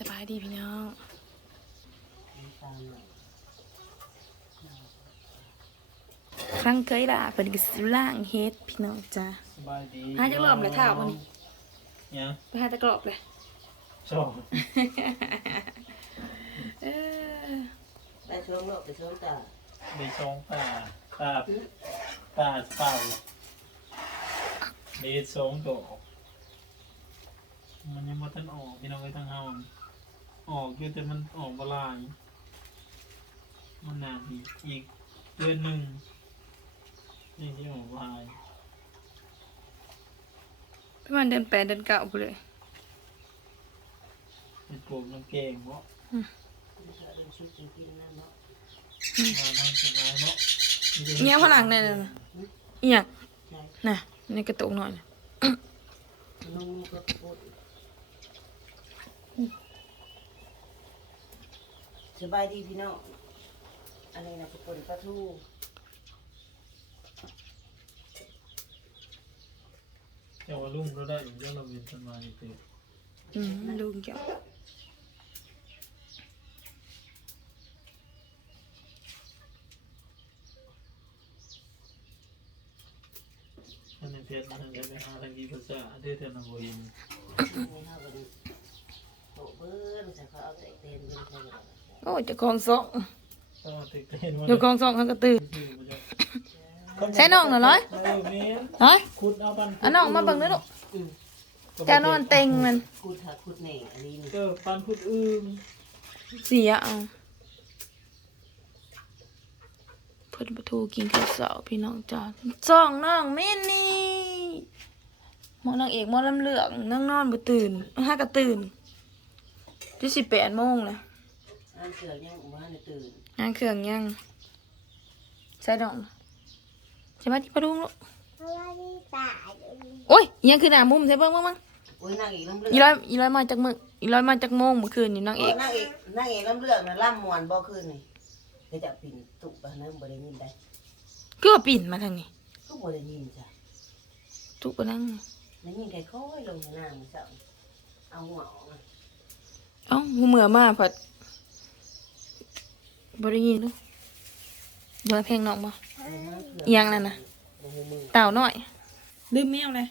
สบายดีพี่น้องครั้งเคยล่ะเป็นกิสล่างเฮ็ดพี่น้องจ้าสบายดีหาจักรอบเลยท่าบ่นี่เนี่ยไปหาตะกรอบเลยชอบเออไปช่วงโลกไปช่วงตาในช่องตาตาตาเปล่าเลดสองดอกมันยังมาทันออกพี่น้องไอ้ทั้งเฮา ออกอยู่แต่มันออกบลายมันนานอีกอีกเดือนหนึ่งนี่ที่ออกบลายประมาณเดือนแปดเดือนเก้าไปเลยเป็นปลูกน้ำแกงเนาะเรื่องชุดกินกินนั่นเนาะมาทางสบายเนาะเงี้ยฝรั่งเนี่ยน่ะอีหยังใช่น่ะในกระตุกหน่อยน่ะ นุ่งก็พูด สบายดีพี่น้องอะไรนะทุกคนปลาทูเจ้าว่าลุ่มเราได้อยู่เจ้าเราเวียนสมาอยู่เต็มอืมลุงเจ้าท่านในเพชรมันจะไปหาทางดีภาษาเด้อเท่านบ่ยินนี่เท่ากันโตเบิ้ลจะเขาเอาแต่เต็มเป็นใช่ไหมโอ้ยเจะคลองสองต้องเอาติ๊กเห็นว่าเจะคลองสองเขาก็ตื่นคือบ่จะใช้น้องหน่อยร้อยเออแม่นร้อยขุดเอาปันเอันน้องมาเบิ่งด้วยลูกอืมจะนอนเต็งมันคูดหาคูดเหน่อันนี้นี่เออปันขุดอื่นเสียเอาเพิ่นประตูกินข้าวเสาพี่น้องจ้าจ้องน้องเม่นนี่หมอนางเอกหมอลำเหลืองนั่งนอนบ่ตื่นห้าก็ตื่นที่สิบแปดโมงเล ยอันเสือยังว่าในตื่นงานเครื่องยังใส่ดอกใช่ไหมที่ประตูลูกโอ้ยยังคือหน้ามุมใช่เบิ่งเบิ่งเบิ่งโอ้ยนางเอกล้ำเลืออีร้อยอีร้อยมาจากมึกอีร้อยมาจากโมงเมื่อคืนนี่นางเอกนางเอกนางเอกล้ำเลือกนะล่ำมวนบ่คืนนี่เดี๋ยวจะปิ่นตุกบ้านนั้นบ่ได้ยินได้คือว่าปิ่นมาทางนี้ก็บ่ได้ยินจ้ะทุกคนนั่งแล้วยิงไก่ค่อยลงในน้ำมันเจ้าเอาหัวออกมาเอ้าหูเหมือมาผัด บริยินเนาะเบอร์เพลงน้องบ่เอาน้ำเผือกเอียงนั่นน่ะลงมือเต่าน้อยลืมแมวเลย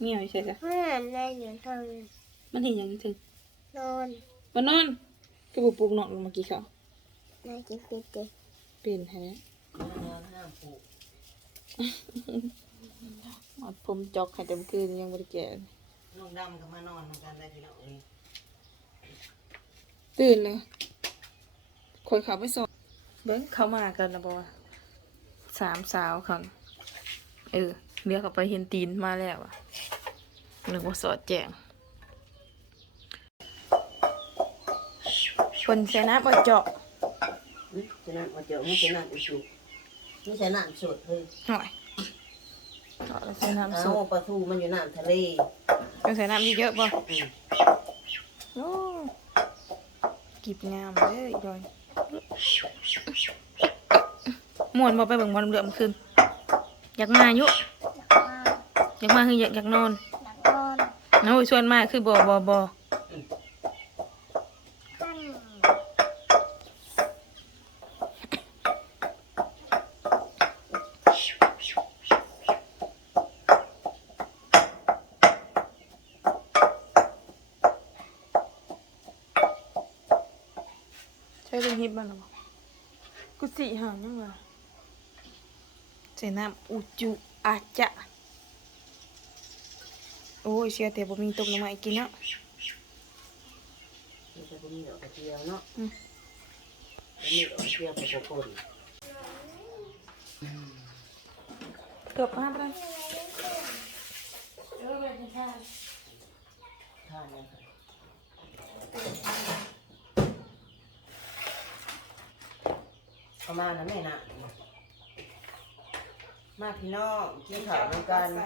เมียวใช่จ้ะเมื่อได้อยู่ทางมันเห็นอย่างนี้ถึงนอนมันนอนก็บุปลุกน้องลงมากี่เขาในจิตติเด็กเปลี่ยนให้แล้วแนวห้ามปลูกเอาผมจอกให้เต็มคืนยังบริแก่น้องดำก็มานอนเหมือนกันได้พี่น้องเอ้ยตื่นเลย คนเขาไปสอนเบิ้งเขามากันนะบอสามสาวเขาเออเรียกเขาไปเห็นตีนมาแล้วอะหรือว่าสอดแจงคนใช้น้ำมาเจาะนี่จะนั่นมาเจอนี่จะนั่นอีกสุกนี่จะนั่นสุดเลยหน่อยเจาะแล้วใช้น้ำเอาสุกปลาทูมันอยู่น้ำทะเลต้องใช้น้ำเยอะๆป่ะอืมโอ้กีบงามเลยจอย ม่วนบ่ไปเบิ่งบอลเรือมอขึ้นอยากมาอยุอยากมาอยากมาคืออยากอยากนอน อยากนอน โอ้ยชวนมาคือบ่บ่บ่ ตั้ง ใช้เป็นฮิปบ้างหรอบ่กูสิหายังวะใส่น้ำอุจุอาจะโอ้ยเสียแต่บ่มีต้มน้ำมันกินเนาะนี่จะมีดอกกระเจียวเนาะอืมแล้วมีดอกกระเจียวกับกระปุนเกือบห้าไปแล้วเออไปกินข้าวทานเลยค่ะ ประมาณนั้นแม่น่ะมาพี่น้องกินข้าวด้วยกันน้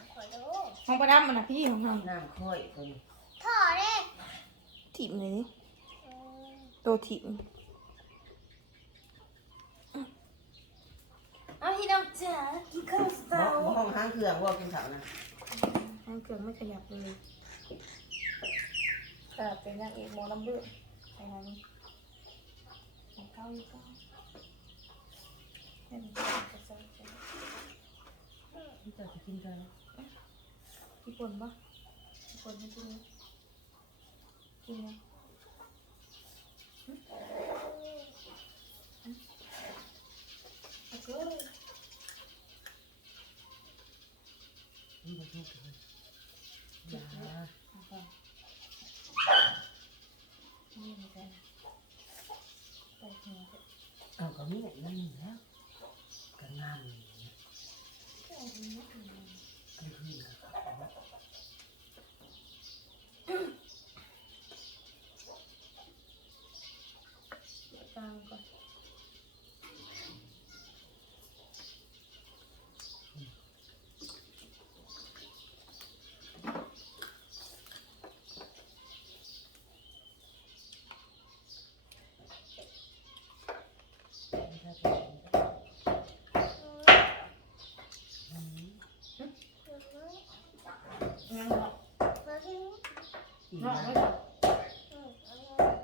ำขอดูห้องประดับมันนะพี่ของเราน้ำค่อยคนถอดเลยถีบเลยนี่โตถีบเอาพี่น้องจ๋ากินข้าวเสาห้องห้างเครื่องว่ากินข้าวนะกทางเครื่องไม่ขยับเลยแต่เป็นนางเอกหมอลำเลือกไปทางนี้ ของเก้าอยู่เก้าให้มันจะใส่ใส่ที่จะกินกันญี่ปนปะญี่ปนไม่กินกินไหมหึหึเอาเกลือเลยนี่บ่ถูกเลยอย่าเอาไปนี่มือนกัน ไปหัวเถอะเอาก็มีนั่นแล้วก็งามนี่เอาไปหมดเลยก็คือนะครับ ตามก่อนงั้นเนาะ มาที่นี่ อีก เนาะ นะ ไม่ได้ อืมเอาเลย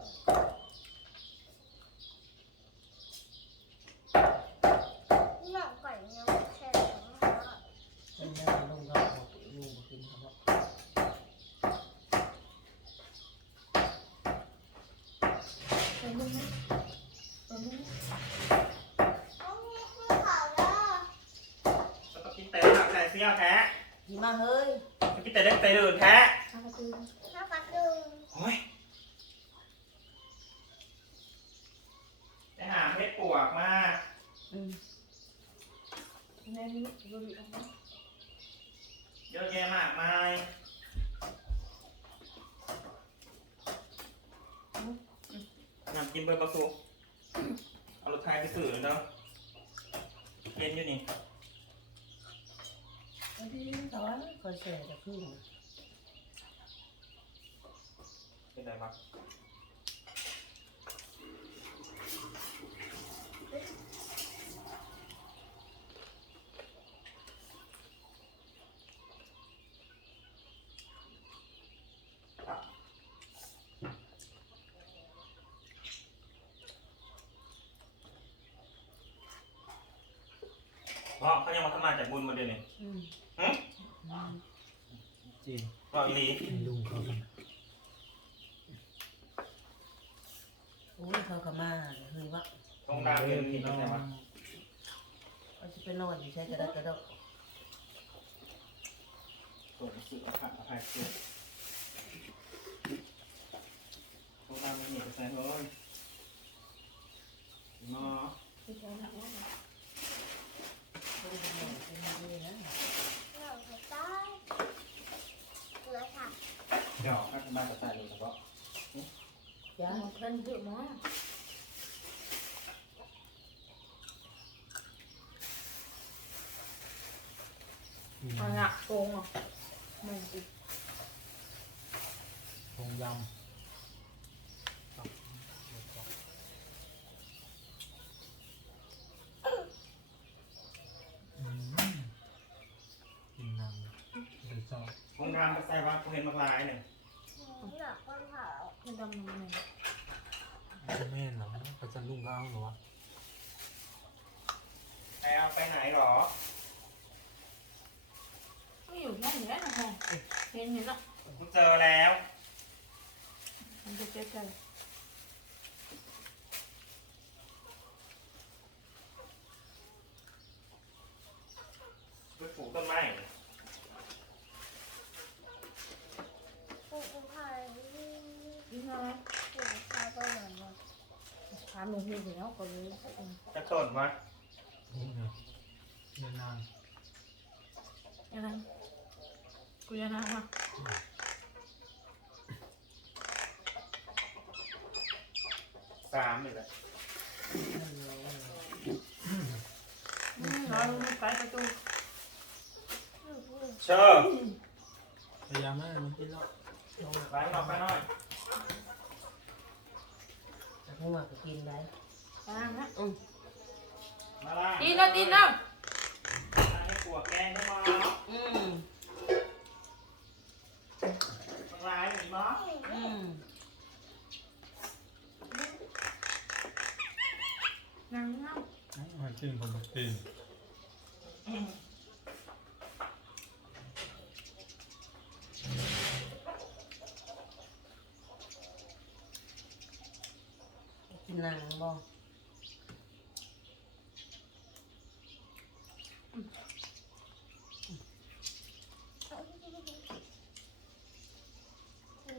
หนักก่อนยังแค่สองห้า ไม่ได้ลงก็บอกลูกกินเขาบอก ไปมึงนะไปมึงนะ เอาเงี้ยคือเขาแล้ว แล้วก็กินแต่ หนักแต่ยวแท้พี่มาเฮ้ยแล้วกินแต่เด็กแต่ดื่นแท้ข้าวตือถ้าปัดดึงโอ้ยไปหาเพชรปวกมาอืมแม่นี่บริเยอะแยะมากมายนำกินเบอร์ประสุเอารถไทยไปสื่อเนาะเย็นอยู่นี่ พี่แต่ว่าคอยแช่จะพึ่งเป็นไรบ้าง เพราะเขายังมาทำงานจากบุญมาเดือนนี่อืมหึจริงก็อีหลีลุงเขาเป็นโอ้ยเขาก็มาเฮ้ยว่าตรงดาวเดือนกินอะไรวะเขาจะไปนอนอยู่ใช้กระดกกระดกส่วนสื่ออภัยอภัยเสียตรงดาวไม่มีกระแสเลยเนาะคือจะหนักว่าเขาจะนอนเป็นนี่นะ หนักไปใต้เหลือค่ะ เดี๋ยวข้าจะบ้านกระแสเลยแล้วก็ยาหมอเพิ่นเยอะมากอืมเอาหนักโกงอะไม่ดิทงยำอืมกินน้ำเดี๋ยวชอบตรงดาวกระแสว่ากูเห็นมากลายเนี่ยหนักก้นเขา ดำนเลยแม่เหรอเขาจะลุงก็เอาเหรอวะไปเอาไปไหนหรอไม่อยู่นั่นี้นะฮะเห็นเห็นอะกูเจอแล้ว มันจะเจ๊ใจ ไปปลูกต้นไม้ ปุ๊บปุ๊บค่ะ ยิ่งอะไร ปุ๊บค่ะก็เหมือนว่า ถามหนูอยู่แล้วก็เลยจะต้นวะนี่ไงเดินนานยังไงกูจะนั่งมาสามเลยแหละรอลูกไปประตูเชิญพยายามให้มันกินแล้วลงไปหน่อยไปหน่อยจะใหัวกินได้ตางนะอืมมาละตีนแล้วตีนแล้วให้ปวแกงเข้ามาอืมลายหนีมั้งอืมนั่งนั่ง หอยกินผมกิน กิน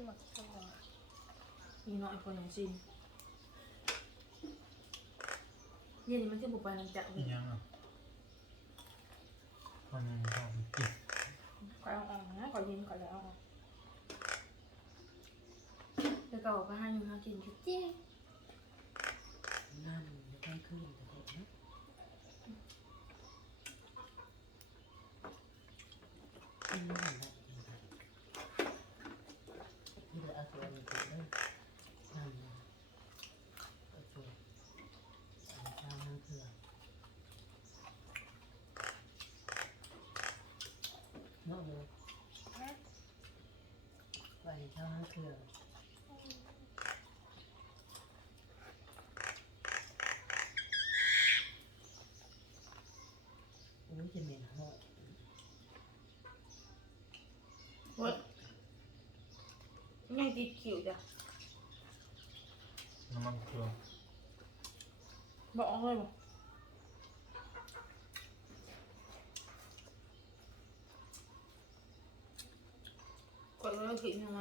หมดตัวมีน้อยคนอย่างจริงเย็นนี้มันจะบุกไปหลังจากอีนี้หยังอะมันยังชอบกินขอยเอาออกนะขอยเย็นขอยแล้วเอาออกแล้วก็บอกว่าให้ยูฮากินคือจริงน้ำ มันไม่ต้องขึ้นแต่เห็นนะกินน้ำได้กินได้ที่เหลือเอาตัวนี้กินเลยน้ำนะเอาตัวเอาข้าวน้ำเกลือเนาะเลยไปข้าวน้ำเกลือ อุ้ยจะเหม็นเหอะ เว้ยไม่ ติดคิวจ้ะน้ำมันเครื่องบอกเลยบอกกดแล้วกินยังไง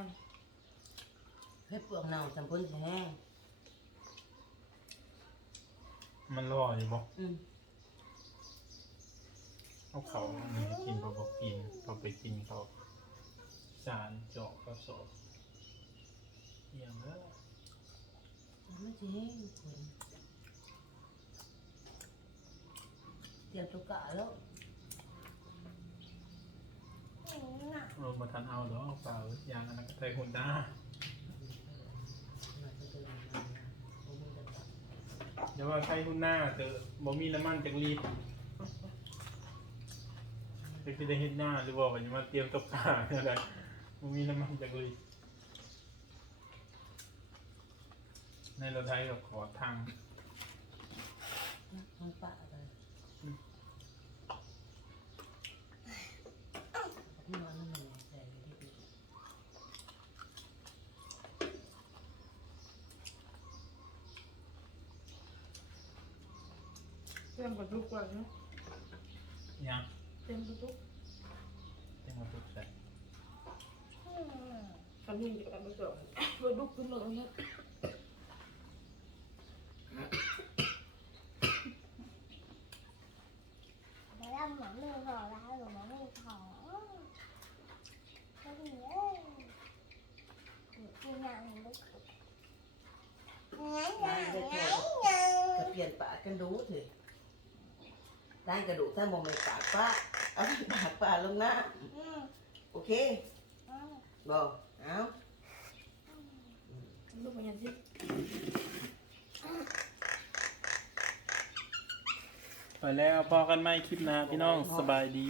ให้เปลือกเน่าจำพ้นแห้งมันรออยู่บ่อืมเอาเขาอันนี้กินพอบอกกินพอไปกินเขาจานเจาะกระสอบ เยี่ยมแล้วไม่ใช่แห้งคนเตรียมตุกะแล้วหนักเรามาทันเอาแล้วเอเปล่ายางอันนั้นก็ไทยฮอนด้ามาจะเดินมาโอ้ยจะตัดเดี๋ยวว่าไทยฮอนด้าเจอบ่มีน้ำมันจากรีดจะได้เฮ็ดหน้าหรือบอกว่าจะมาเตรียมตบขาอะไรบ่มีน้ำมันจากรีด ในรถไทยก็ขอทางมันปะเลยที่นอนนั่นมันใส่ที่ดีเต็มกระดุกเลยนะยังเต็มกระดุกเต็มมาทุกใส่คันนี้จะกันไปเกิดกระดุกขึ้นเลยนะแล้ว หมาไม่พอแล้วหมาไม่พอก็ดีเลยกินน้ำลูกงั้นงั้นงั้นงั้นก็เปลี่ยนปากกันดูเถอะด้านกระดูกถ้ามองไม่ปากป้าเอาปากป้าลงน้อืมำโอเคอืม บอกเอา ลูกมันยังสิ ไปแล้วพอกันไหมคลิปหน้าพี่น้องสบายดี